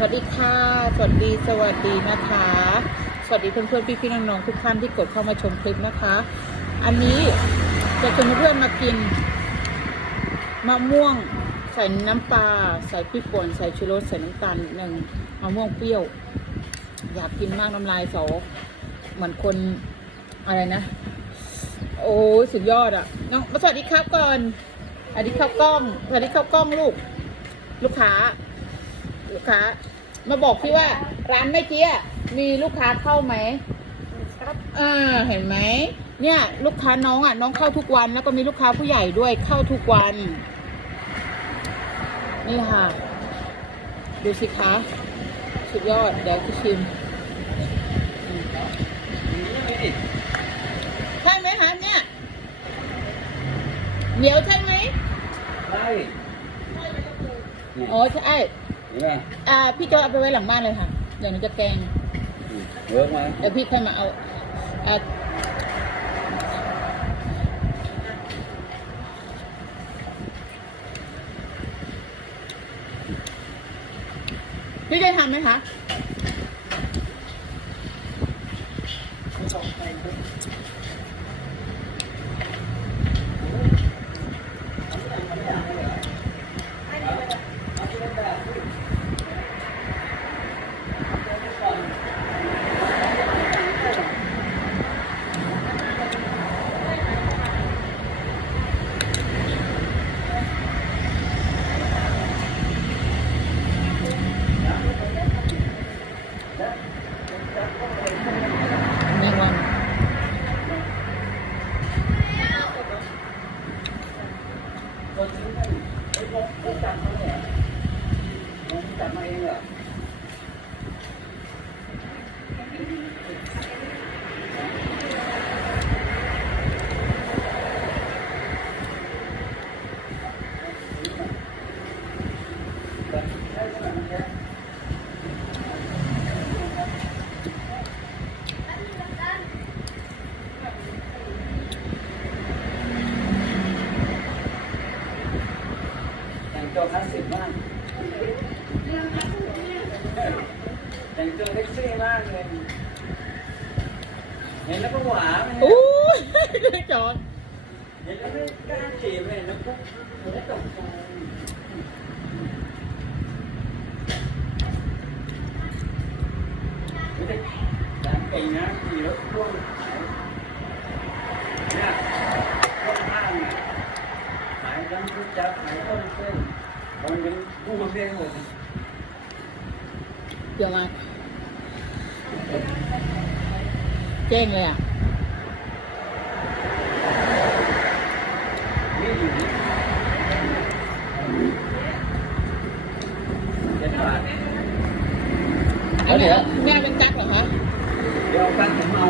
สวัสดีค่ะ สวัสดีสวัสดีนะคะ สวัสดีเพื่อนเพื่อนพี่พี่ๆน้องๆทุกท่านที่กดเข้ามาชมคลิปนะคะ อันนี้จะชวนเพื่อนมากินมะม่วงใส่น้ำปลาใส่พริกป่นใส่ชูรสใส่น้ำตาลหนึ่งมะม่วงเปรี้ยว อยากกินมากน้ำลายสอเหมือนคนอะไรนะ โอ้สุดยอดอะน้องมาสวัสดีครับก่อนสวัสดีครับกล้องสวัสดีครับกล้องลูก ลูกค้า ลูกค้า มาบอกพี่ว่าร้านแม่เจี๊ยมีลูกค้าเข้าไหมครับอ่าเห็นไหมเนี่ย ลูกค้าน้องอะน้องเข้าทุกวันแล้วก็มีลูกค้าผู้ใหญ่ด้วยเข้าทุกวัน นี่ค่ะ ดูสิคะสุดยอดเดี๋ยวจะชิมอืมใช่ไหมคะเนี่ยเหนียวใช่ไหมใช่นี่อ๋อใช่ เห็นไหมอ่าพี่จะเอาไปไว้หลังบ้านเลยค่ะ เดี๋ยวหนูจะแกง เวิร์กไหมเดี๋ยวพี่ค่อยมาเอาอ่าพี่จะทำไหมคะ แม่งวัน จับมาเลยเหรอจับมาเองเหรอ แต่งตัวคลาสสิกมาก แต่ งตัวเซ็กซี่มากเลยเห็นแล้วก็หวานอู้ยเลยจอนเห็นแล้วไม่กล้าจีบเลยนะปุ๊บเห็นแล้วตกใจไม่ได้ร้านเก่งนะขี่รถพ่วงขายเนี่ยพ่วงข้างเนี่ยขายน้ำซุปจับขายต้มเส้นมันเป็นผู้มาเรียนหมดเดี๋ยวมา แจ้งเลยอะนี่อยู่นี่เจ็ดบาทอันนี้แม่เป็นจักรเหรอคะเดี๋ยวเอาตั้งผมเอา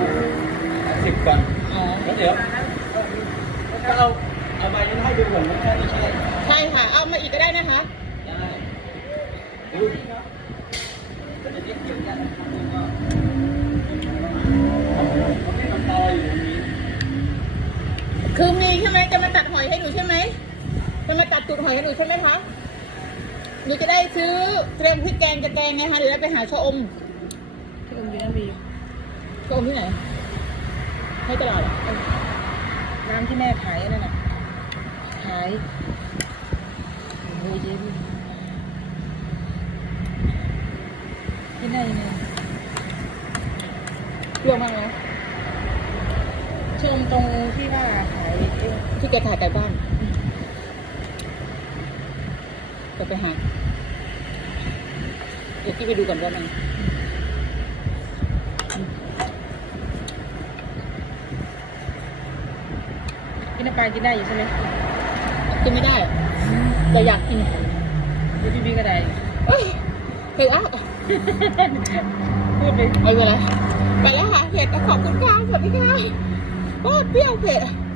สิบก่อนอ๋อแล้วเดี๋ยวก็เอาเอาใบนี้ให้ดูก่อนไม่ใช่ไม่ใช่ใช่ค่ะ เอามาอีกก็ได้นะคะ ได้ดูก็จะเรียกเกี่ยวกันนะครับแล้วก็ผมให้มันตออยู่ตรงนี้ คือมีใช่ไหมจะมาตัดหอยให้หนูใช่ไหมจะมาตัดตูดหอยให้หนูใช่ไหมคะหนูจะได้ซื้อเตรียมพริกแกงจะแกงไงคะหรือได้ไปหาชะอมที่โรงเรียนมีชะอมที่ไหนให้ตลาดเหรอน้ำที่แม่ขายนั่นน่ะขายโอ้ยเจ๊ที่ไหนเนี่ยรวมมากเนาะชม ตรงที่ว่าขายเองที่แกถ่ายแต่บ้านจะไปหา เดี๋ยวพี่ไปดูก่อนว่ามันกินน้ำปลากินได้อยู่ใช่ไหมกินไม่ได้อะแต่อยากกินเดี๋ยวพี่บีก็ได้เอ้ยเผ็ดอะพูดเลยไม่เป็นไรไปแล้วค่ะเผ็ดขอบคุณค่ะสวัสดีค่ะ Ó, oh, Bilber!